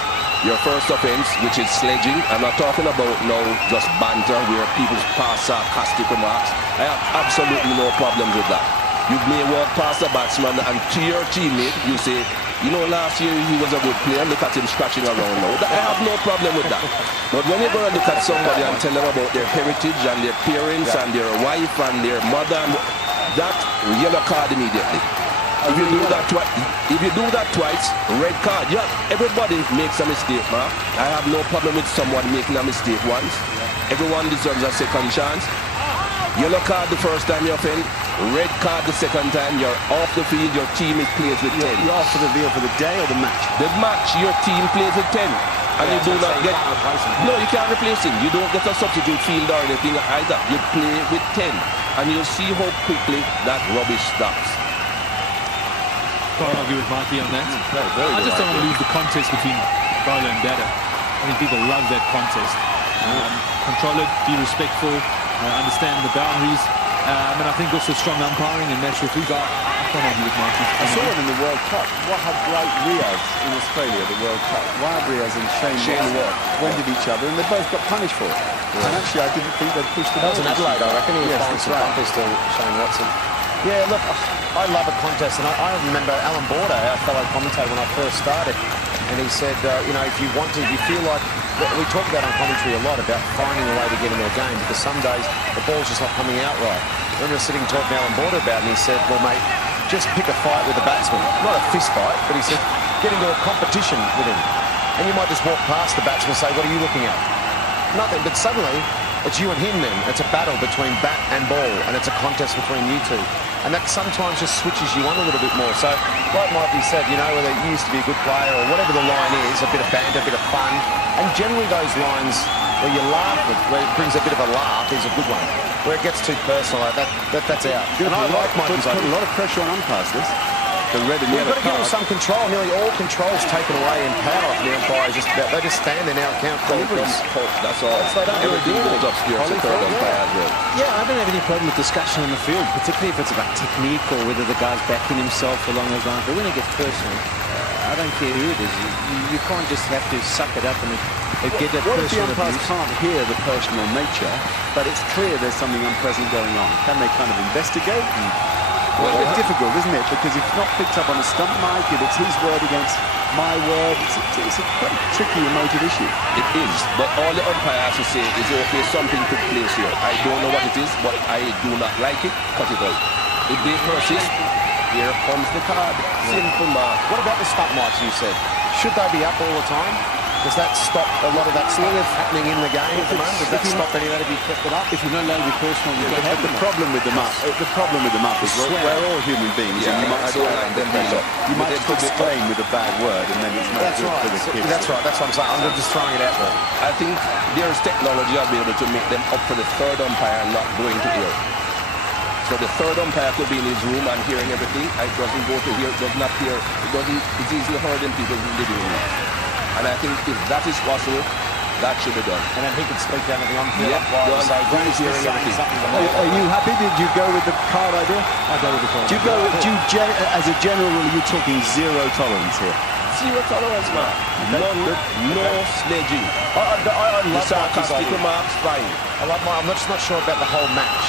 Your first offence, which is sledging, I'm not talking about now just banter where people pass sarcastic remarks. I have absolutely no problems with that. You may walk past a batsman and to your teammate, you say, you know, last year he was a good player, look at him scratching around now. I have no problem with that. But when you're going to look at somebody and tell them about their heritage and their parents and their wife and their mother, that yellow card immediately. If you do that twice, red card. Yeah, everybody makes a mistake, man. I have no problem with someone making a mistake once. Everyone deserves a second chance. Yellow card the first time you offend, red card the second time, you're off the field, your team plays with 10. You're off for the deal for the day or the match? The match, your team plays with 10. And you do not get... No, you can't replace him. You don't get a substitute field or anything either. You play with 10. And you'll see how quickly that rubbish stops. Can't argue with Mikey on that. I just don't want to lose the contest between bowler and batter. I think people love that contest. Control it, be respectful, understand the boundaries, and I think also strong umpiring and match referees. I can't argue with Mikey. I saw it in the World Cup. Wahab Riaz in Australia, the World Cup. Wahab Riaz and Shane Warne went at each other, and they both got punished for it. And actually, I didn't think they'd pushed the That was in Adelaide, I reckon. He was bowling some bumpers to Shane Watson. Yeah, look, I love a contest, and I remember Alan Border, our fellow commentator, when I first started, and he said, you know, if you want to, if you feel like, we talk about on commentary a lot about finding a way to get into a game, because some days the ball's just not coming out right. I remember sitting talking to Alan Border about it, and he said, well, mate, just pick a fight with the batsman. Not a fist fight, but he said, get into a competition with him. And you might just walk past the batsman and say, what are you looking at? Nothing, but suddenly, it's you and him then. It's a battle between bat and ball, and it's a contest between you two. And that sometimes just switches you on a little bit more. So, like Mikey said, you know, whether you used to be a good player or whatever the line is, a bit of banter, a bit of fun. And generally those lines where you laugh, where it brings a bit of a laugh, is a good one. Where it gets too personal, that's out. And I like Mikey's idea. Put a lot of pressure on umpires, this. The red and yellow You've got to give them some control. Nearly all control's taken away in power from the umpires. They just stand there now and count deliveries. That's all. They don't really do Everything goes upstairs to third umpire as well. Yeah, I don't have any problem with discussion on the field, particularly if it's about technique or whether the guy's backing himself along those lines. But when it gets personal, I don't care who it is. You can't just have to suck it up and get that What if the personal umpires abuse? can't hear the personal nature, but it's clear there's something unpleasant going on? Can they kind of investigate? Well, it's difficult, isn't it? Because if it's not picked up on a stump mic, if it's his word against my word, it's a quite tricky, emotive issue. It is, but all the umpire has to say is, okay, something took place here. I don't know what it is, but I do not like it, cut it out. If they persist, here comes the card. Simple, Mark. What about the stop marks you said? Should they be up all the time? Does that stop a lot of that stuff happening in the game at the moment? Does that stop any of that to be kept up? If you're not allowed to be personal, you don't have The problem with them up is we're all human beings, and you might swear under pressure. You might exclaim with a bad word, and then it's not good for the kids. That's right. That's what I'm saying. I'm just throwing it out there. I think there's technology I'll be able to make them up for the third umpire and not going to ear. So the third umpire could be in his room and hearing everything. It doesn't go to here, does not hear. It's easily heard in people's living rooms. And I think if that is possible, that should be done. And then he could speak down at the on-field umpire and say, he's hearing everything. Are you happy? Did you go with the card idea? I go with the card. As a general rule, you're talking zero tolerance here. Zero tolerance, man. No sledging. I love sarcastic remarks, fine. I'm just not sure about the whole match.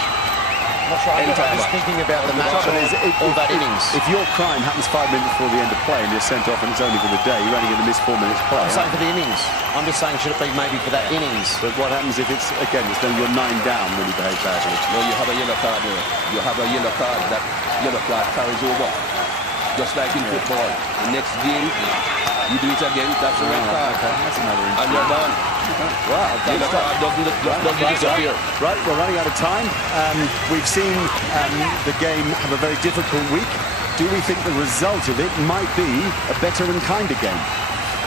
I'm not sure. I'm just thinking about the match or that innings. If your crime happens 5 minutes before the end of play and you're sent off and it's only for the day, you're only going to miss 4 minutes play. I'm saying for the innings. I'm just saying should it be maybe for that innings. But what happens if it's then you're 9 down when you behave badly? No, you have a yellow card there. You have a yellow card. That yellow card carries over. Just like in football. The next game, you do it again, that's a red card. Okay. That's another interesting. And you're done. Wow. Yellow card doesn't disappear. Right, we're running out of time. We've seen the game have a very difficult week. Do we think the result of it might be a better and kinder game?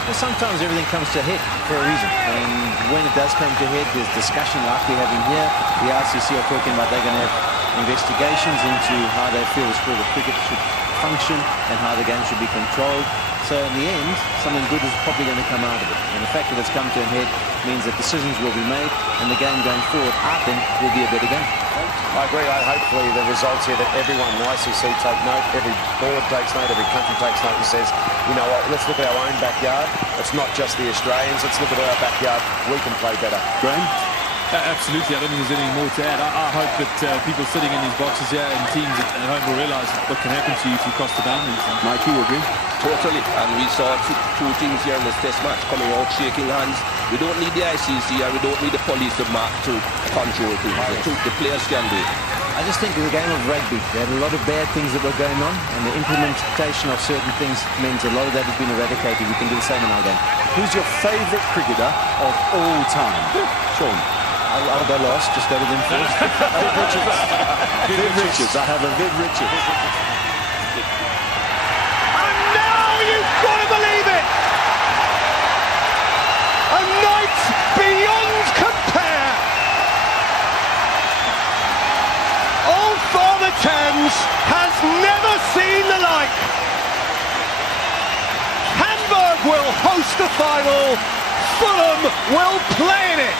Well, sometimes everything comes to a head for a reason. And when it does come to a head, there's discussion like we're having here. The RCC are talking about they're going to have investigations into how they feel the sport of cricket should function and how the game should be controlled. So in the end, something good is probably going to come out of it. And the fact that it's come to a head means that decisions will be made and the game going forward, I think, will be a better game. I agree. Hopefully the results here that everyone in the ICC take note, every board takes note, every country takes note and says, you know what, let's look at our own backyard. It's not just the Australians. Let's look at our backyard. We can play better. Graham? Absolutely. I don't think there's anything more to add. I hope that people sitting in these boxes here and teams at home will realise what can happen to you if you cross the boundaries. Mikey, you agree? Totally. And we saw two teams here in this test match coming out, shaking hands. We don't need the ICC and we don't need the police to control things. The players can do it. I just think in the game of rugby, there had a lot of bad things that were going on, and the implementation of certain things means a lot of that has been eradicated. We can do the same in our game. Who's your favourite cricketer of all time? Sean? I'll go last, just go with him first. Viv Richards. Viv Richards. I have a Viv Richards. And now you've got to believe it! A night beyond compare! Old Father Thames has never seen the like! Hamburg will host the final, Fulham will play in it!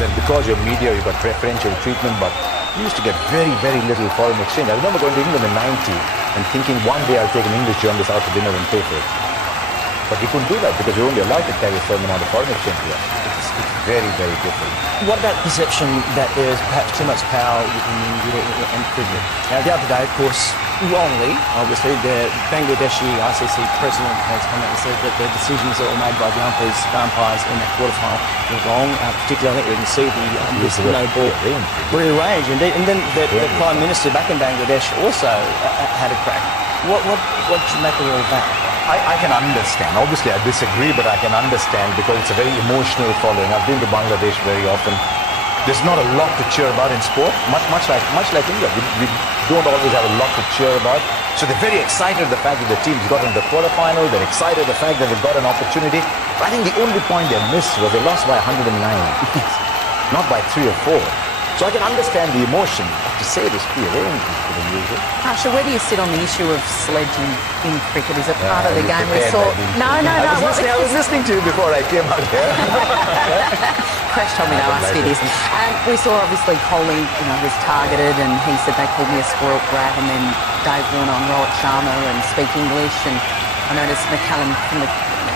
Then because you're media, you got preferential treatment, but you used to get very, very little foreign exchange. I remember going to England in '90 and thinking one day I'll take an English journalist out to dinner and pay for it. But we couldn't do that because you're only allowed to carry a certain amount of foreign exchange here. It's very, very different. What about the perception that there is perhaps too much power within India and cricket? Now, the other day, of course, wrongly, obviously, the Bangladeshi ICC president has come out and said that the decisions that were made by the umpires in that quarterfinal were wrong. Particularly, I think we can see this no ball rearranged. And then the Prime Minister back in Bangladesh also had a crack. What do you make of all that? I can understand. Obviously, I disagree, but I can understand because it's a very emotional following. I've been to Bangladesh very often. There's not a lot to cheer about in sport, much like India. We don't always have a lot to cheer about. So they're very excited the fact that the team's got into the quarterfinal. They're excited the fact that they've got an opportunity. But I think the only point they missed was they lost by 109, not by 3 or 4. So I can understand the emotion. To say this, be arranged for the usual. Harsha, where do you sit on the issue of sledging in cricket? Is it part of the game? We saw. No. I was listening to you before I came out here. Crash told me to ask you this. We saw obviously Kohli, was targeted, and he said they called me a spoiled brat, and then Dave Warner and Rohit Sharma and speak English, and I noticed McCallum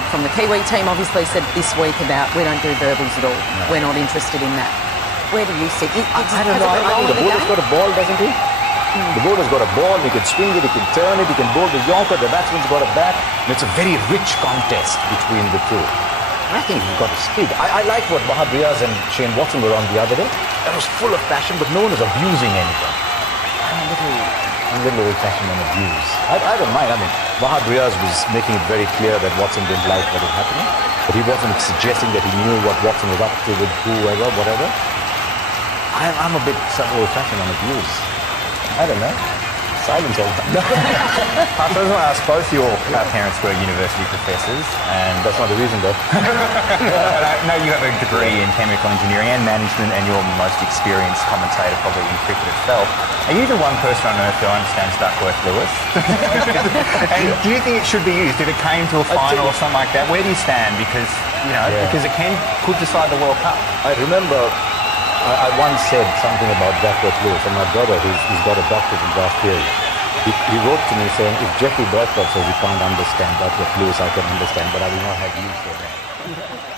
from the Kiwi team obviously said this week about we don't do verbals at all. No. We're not interested in that. Where do you sit? I don't know. I think the bowler's got a ball, doesn't he? The bowler's got a ball. He can swing it, he can turn it, he can bowl the Yorker. The batsman's got a bat. And it's a very rich contest between the two. I think he's got a speed. I like what Wahab Riaz and Shane Watson were on the other day. That was full of passion, but no one is abusing anything. I'm a little old-fashioned on the views. I don't mind. I mean, Wahab Riaz was making it very clear that Watson didn't like what was happening, but he wasn't suggesting that he knew what Watson was up to with whoever, whatever. I'm a bit old-fashioned on the views. I don't know. Silence all the time. I just want to ask, both your parents were university professors, and that's not the reason, though. I know you have a degree in chemical engineering and management, and you're the most experienced commentator probably in cricket itself. Are you the one person on earth who understands Duckworth-Lewis? And do you think it should be used if it came to a final or something like that? Where do you stand? Because because it could decide the World Cup. I remember I once said something about Duckworth-Lewis, and my brother, who's got a doctorate in draft theory, he wrote to me saying, if Jeffrey Boycott says he can't understand Duckworth-Lewis, I can understand, but I will not have you say that.